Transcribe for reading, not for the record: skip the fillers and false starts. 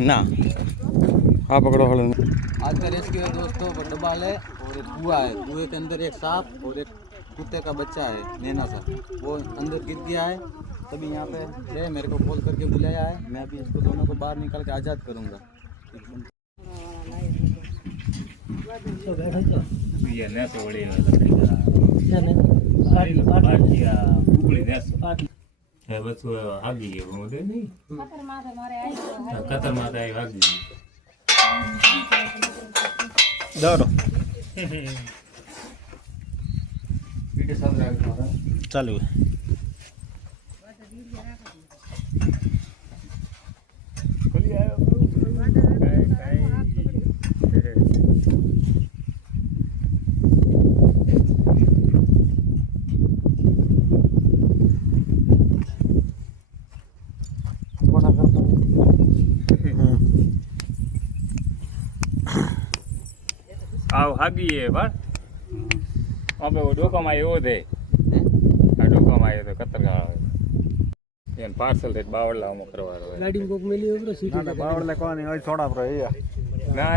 ना हाँ पकड़ो हलो। आज का रेस्क्यू है दोस्तों, फुटबॉल है और एक कुआ है। कुएं के अंदर एक सांप और एक कुत्ते का बच्चा है नैना सा, वो अंदर गिर गया है। तभी यहाँ पे है, मेरे को कॉल करके बुलाया है। मैं अभी इसको दोनों को बाहर निकाल के आज़ाद करूँगा। बस आगी नहीं कतर माता आगी दौड़ो चालू है। આવ હાગી એ બસ આપણે ડોકામાં આવ્યો છે આ ડોકામાં આવ્યો તો કતરગાળ આવે એને પાર્સલ થી બાવળલા અમુક કરવાનો ગાડી કોક મેલી ઓબરો સીધી બાવળલા કોની હોય થોડા પ્રો ના